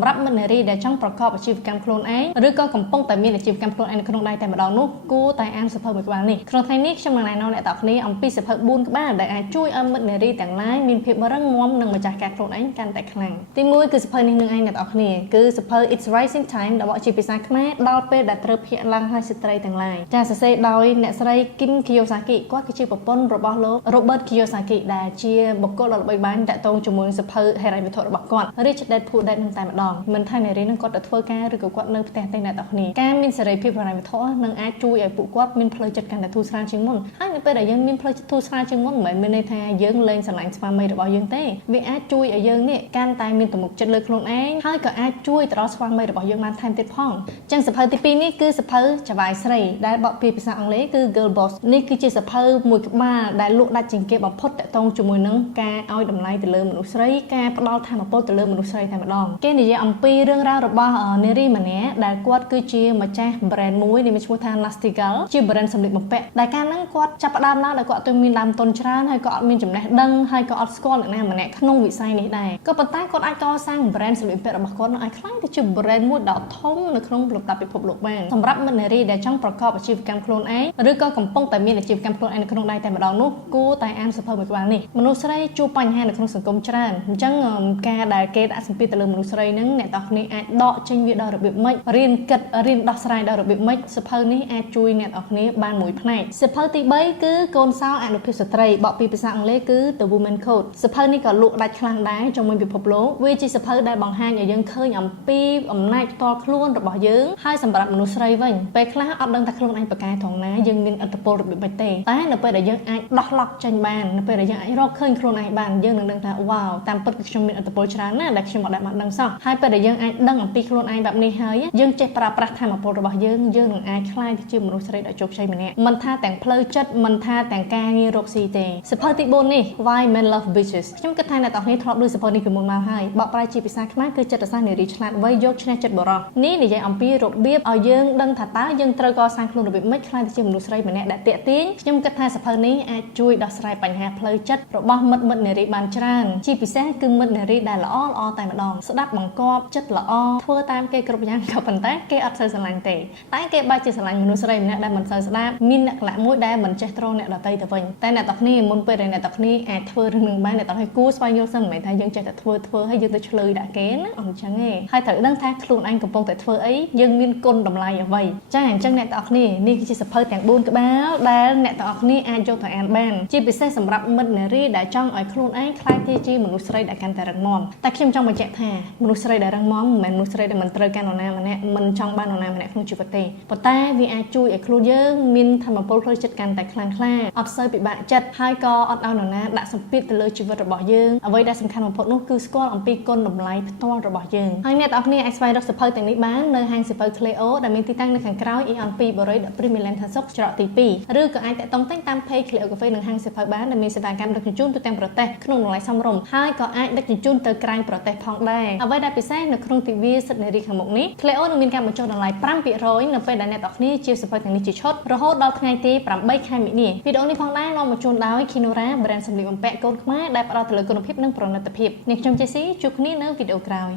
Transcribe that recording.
សម្រាប់មិត្តនារីដែលចង់ប្រកបអាជីវកម្មខ្លួនឯងឬក៏កំពុងតែមានអាជីវកម្មខ្លួនឯងនៅក្នុងដៃតែម្ដងនោះគួរតែអានសៀវភៅមួយក្បាលនេះក្នុងថ្ងៃនេះខ្ញុំនឹងណែនាំអ្នកទាំងគ្នាអំពីសៀវភៅ4ក្បាលដែលអាចជួយឲ្យមិត្តនារីទាំងឡាយមានភាពរឹងមាំនិងម្ចាស់ការខ្លួនឯងកាន់តែខ្លាំងទី1គឺសៀវភៅនេះនឹងឯងអ្នកទាំងគ្នាគឺសៀវភៅ It's Rising Time ដែលបកជាភាសាខ្មែរដល់ពេលដែលត្រូវភាគឡើងឲ្យស្ត្រីទាំងឡាយចាសរសេរដោយអ្នកស្រី Kim Kiyosaki គាត់គឺជាប្រពន្ធរបស់លោក Robert Kiyosaki ដែលជាបុគ្គលដ៏ល្បីល្បាញតាក់ទងជាមួយសៀវភៅហិរញ្ញវត្ថុរបស់គាត់ Rich Dad Poor Dad នឹងតែម្ដងមិនថានារីនឹងគាត់ទៅធ្វើការឬក៏គាត់នៅផ្ទះទេអ្នកទាំងគ្នាការមានសេរីភាពហិរញ្ញវត្ថុនឹងអាចជួយឲ្យពួកគាត់មានផ្លូវចិត្តកាន់តែធូរស្រាលជាងមុនហើយនៅពេលដែលយើងមានផ្លូវចិត្តធូរស្រាលជាងមុនមិនមែនមានន័យថាយើងលែងស្រឡាញ់ស្វាមីរបស់យើងទេវាអាចជួយឲ្យយើងនេះកាន់តែមានទំនុកចិត្តលើខ្លួនឯងហើយក៏អាចជួយទៅដល់ស្វាមីរបស់យើងបានថែមទៀតផងអញ្ចឹងសៀវភៅទី2នេះគឺសៀវភៅចវាយស្រីដែលបកពីភាសាអង់គ្លេសគឺ Girl Boss នេះគឺជាសៀវភៅមួយក្បាលដែលលក់ដាច់ជាងគេបំផុតតាក់ទងជាមួយនឹងការឲ្យតម្លៃទៅលើមនុស្សស្រីការផ្ដល់ធម៌ពលទៅលើមនុស្សស្រីតែម្ដងគេនិយាយអំពីរឿងរ៉ាវរបស់នារីម្នាក់ដែលគាត់គឺជាម្ចាស់ brand មួយដែលមានឈ្មោះថា Nastigal ជា brand សម្លៀកបំពាក់ដែលកាលហ្នឹងគាត់ចាប់ផ្ដើមឡើងដែលគាត់ទៅមានដើមទុនច្រើនហើយក៏អត់មានចំណេះដឹងហើយក៏អត់ស្គាល់អ្នកណាម្នាក់ក្នុងវិស័យនេះដែរក៏ប៉ុន្តែគាត់អាចកសាង brand សម្លៀកបំពាក់របស់គាត់ឲ្យខ្លាំងទៅជា brand មួយដ៏ធំនៅក្នុងលំដាប់ពិភពលោកបានសម្រាប់មិត្តនារីដែលចង់ប្រកបអាជីវកម្មខ្លួនឯងឬក៏កំពុងតែមានអាជីវកម្មខ្លួនឯងនៅក្នុងដៃតែម្ដងនោះគួរតែអានសៀវភៅមួយក្បាលនេះមនុស្សស្រីជួបបញ្ហានៅក្នុងសង្គមច្រើនអញ្ចឹងការដែលគេដាក់សម្ពាធទៅលើមនុស្សស្រីហ្នឹងអ្នកទាំងគ្នាអាចដកចេញវាដល់របៀបម៉េចរៀនគិតរៀនដោះស្រាយដល់របៀបម៉េចសៀវភៅនេះអាចជួយអ្នកទាំងគ្នាបានមួយផ្នែកសៀវភៅទី3គឺកូនសោអនុភាពស្ត្រីបកពីភាសាអង់គ្លេសគឺ The Woman Code សៀវភៅនេះក៏លក់ដាច់ខ្លាំងដែរជាមួយពិភពលោកវាជាសៀវភៅដែលបង្ហាញឲ្យយើងឃើញអំពីអំណាចផ្ទាល់ខ្លួនរបស់យើងហើយសម្រាប់មនុស្សស្រីវិញពេលខ្លះអត់ដឹងថាខ្លួនឯងប្រកែត្រង់ណាយើងមានឥទ្ធិពលរបៀបម៉េចទេតែនៅពេលដែលយើងអាចដោះឡក់ចេញបាននៅពេលដែលយើងអាចរកឃើញខ្លួនឯងបានយើងនឹងដឹងថាវ៉ាវតាមពិតគឺខ្ញុំមានឥទ្ធិពលច្រើនណាស់ដែលខ្ញុំអត់ដែលបានដឹងសោះហើយពេលដែលយើងអាចដឹងអំពីខ្លួនឯងបែបនេះហើយយើងចេះប្រើប្រាស់ធម៌ពលរបស់យើងនឹងអាចក្លាយទៅជាមនុស្សស្រីដ៏ជោគជ័យម្នាក់មិនថាទាំងផ្លូវចិត្តមិនថាទាំងការងាររកស៊ីទេសៀវភៅទី4នេះ Why Men Love Bitches ខ្ញុំគិតថាអ្នកទាំងគ្នាធ្លាប់ឮសៀវភៅនេះពីមុនមកហើយបកប្រែជាភាសាខ្មែរគឺចិត្តសាស្ត្រនារីឆ្លាតវៃយកឈ្នះចិត្តបុរសនេះនិយាយអំពីរបៀបឲ្យយើងដឹងថាតើយើងត្រូវកសាងខ្លួនរបៀបម៉េចក្លាយទៅជាមនុស្សស្រីម្នាក់ដែលទាក់ទាញខ្ញុំគិតថាសៀវភៅនេះអាចជួយដោះស្រាយបញ្ហាផ្លូវចិត្តរបស់មិត្តនារីបានច្រើនជាពិសេសគឺមិត្តនារីដែលល្អតែម្ដងស្ដាប់បង្គាប់ចិត្តល្អធ្វើតាមគេគ្រប់យ៉ាងក៏ប៉ុន្តែគេអត់សូវស្រឡាញ់ទេតែគេបែរជាស្រឡាញ់មនុស្សស្រីម្នាក់ដែលមិនសូវស្ដាប់មានលក្ខណៈមួយដែលមិនចេះទ្រង់អ្នកដទៃទៅវិញតែអ្នកទាំងគ្នាមុនពេលដែលអ្នកទាំងគ្នាអាចធ្វើរឿងនឹងបានអ្នកទាំងគ្នាគួរស្វែងយល់សិនមិនមែនថាយើងចេះតែធ្វើហើយយើងទៅឆ្លើយដាក់គេណាអញ្ចឹងទេហើយត្រូវដឹងថាខ្លួនឯងកំពុងតែធ្វើអីយើងមានគុណតម្លៃអ្វីចាអញ្ចឹងអ្នកទាំងគ្នានេះគឺជាសៀវភៅទាំង4ក្បាលដែលអ្នកទាំងគ្នាអាចយកទៅអានបានជាពិសេសសម្រាប់មិត្តនារីដែលចង់ឲ្យខ្លួនឯងក្លាយជាមនុស្សស្រីដែលកាន់តែរឹងមាំតែខ្ញុំចង់បញ្ជាក់ថាមនុស្សស្រីដែលរឹងមាំមិនមែនមនុស្សស្រីដែលមិនត្រូវការនរណាម្នាក់មិនចង់បាននរណាម្នាក់ក្នុងជីវិតទេប៉ុន្តែវាអាចជួយឲ្យខ្លួនយើងមានធម៌ពលផ្លូវចិត្តកាន់តែខ្លាំងក្លាអត់សូវពិបាកចិត្តហើយក៏អត់ឲ្យនរណាដាក់សម្ពាធទៅលើជីវិតរបស់យើងអ្វីដែលសំខាន់បំផុតនោះគឺស្គាល់អំពីគុណតម្លៃផ្ទាល់របស់យើងហើយអ្នកទាំងគ្នាអាចស្វែងរកសៀវភៅទាំងនេះបាននៅហាងសៀវភៅ Cleo ដែលមានទីតាំងនៅខាងក្រោយ Eon 2 បរិយា Milan ថាសុកច្រកទី2ឬក៏អាចតាក់ទងតាម page Cleo Cafe និងហាងសៀវភៅបានដែលមានសេវាកម្មដឹកជញ្ជូនទូទាំងប្រទេសក្នុងតម្លៃសមរម្យហើយក៏អាចដឹកជញ្ជូនទៅក្រៅប្រទេសផងដែរអ្វីដែលពិសេសនៅក្នុងទិវាសិទ្ធិនារីខាងមុខនេះ Cleo នឹងមានការបញ្ចុះតម្លៃ 5% នៅពេលដែលអ្នកទាំងគ្នាជាសៀវភៅទាំងនេះជាឈុតរហូតដល់ថ្ងៃទី8 ខែមិនិនាវីដេអូនេះផងដែរនាំមកជូនដោយ Kinora brand សម្លៀកបំពាក់កូនខ្មែរដែលផ្ដល់ទៅលើគុណភាពនិងប្រណិតភាពនាងខ្ញុំ JC ជួបគ្នានៅវីដេអូក្រោយ